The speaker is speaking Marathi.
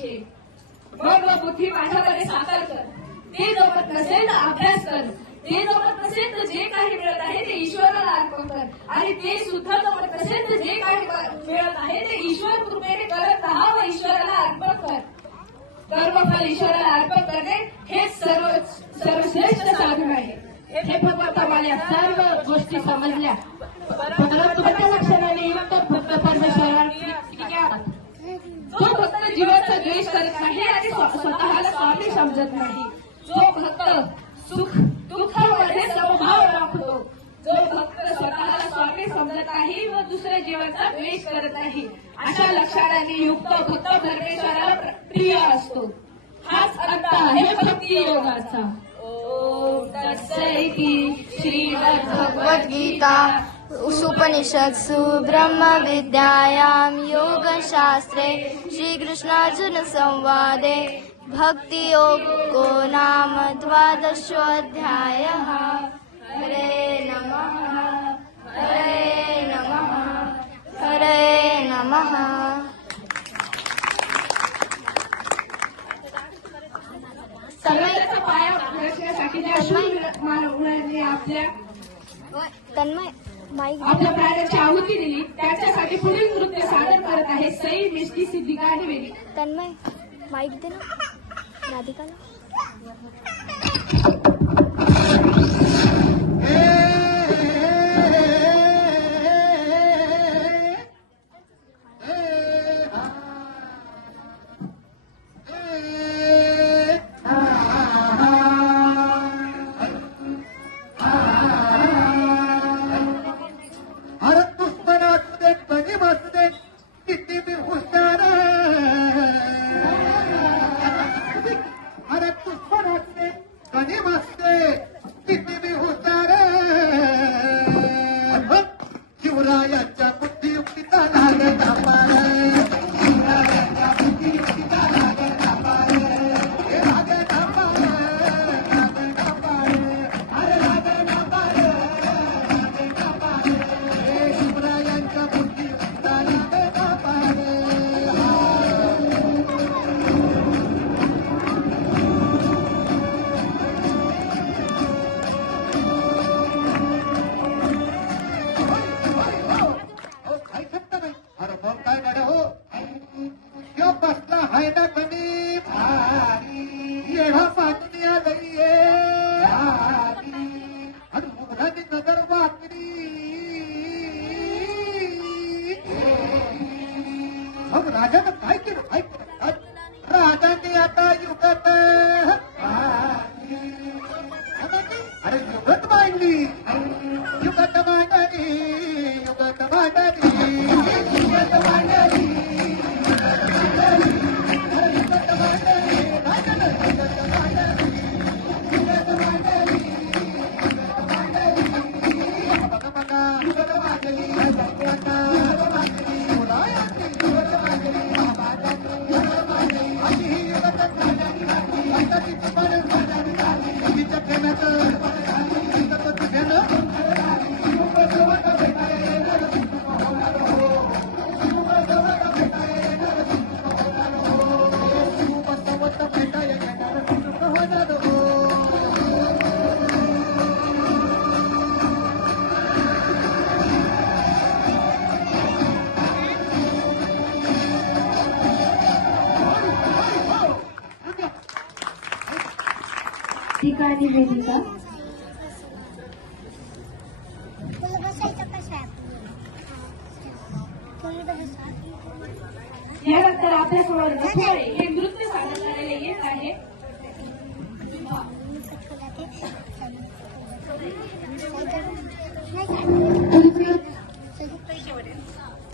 पाहिजे. मन व बुद्धी माझ्यामध्ये साकार कर. ते जमत नसेल तर अभ्यास कर. ते जमत नसेल तर जे काही मिळत आहे ते ईश्वराला अर्पण कर. आणि ते सुद्धा जमत नसेल तर जे काही मिळत आहे ते ईश्वर कृपेने करत राहा व ईश्वराला अर्पण कर. कर्मफल ईश्वराला अर्पण करणे हे सर्वश्रेष्ठ साधन आहे. हे भगवंता मला सर्व गोष्टी समजल्या, परंतु लक्षणाने युक्त भक्त परमेश्वराला जो भक्त जीवाचा द्वेष करत नाही आणि स्वतःला स्वामी समजत नाही, जो भक्त सुख दुःखामध्ये समभाव राखतो, जो भक्त स्वतःला स्वामी समजत नाही व दुसऱ्या जीवाचा द्वेष करत नाही, अशा लक्षणाने युक्त भक्त परमेश्वराला प्रिय असतो. हाच अर्थ आहे भक्ती योगाचा. ओम तत्सैती. श्रीमद्भगवद्गीता उपनिषत्सु ब्रह्मविद्यायां योगशास्त्रे श्रीकृष्णार्जुन संवादे भक्तियोगो नाम 12ोऽध्यायः. हरे नमः. हरे नमः. हरे नमः. सर्वांचा पाया रचण्यासाठी ज्या शूर मानवाने आपल्या आपल्या प्राण्याची आहुती दिली, त्याच्यासाठी पुढील नृत्य सादर करत आहे सई, मिष्टी, सिद्धिका आणि वेदी. तन्मय माईक दे ना राधिकाला. राजानं काय केलं काय केलं राजाने आता युगत अरे युगत मांडली युगत मांडली युगत मांडली युगत मांडली ठिकाणी वेदिका यानंतर आपल्यासमोर हे नृत्य